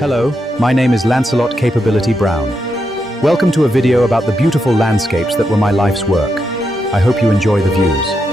Hello, my name is Lancelot Capability Brown. Welcome to a video about the beautiful landscapes that were my life's work. I hope you enjoy the views.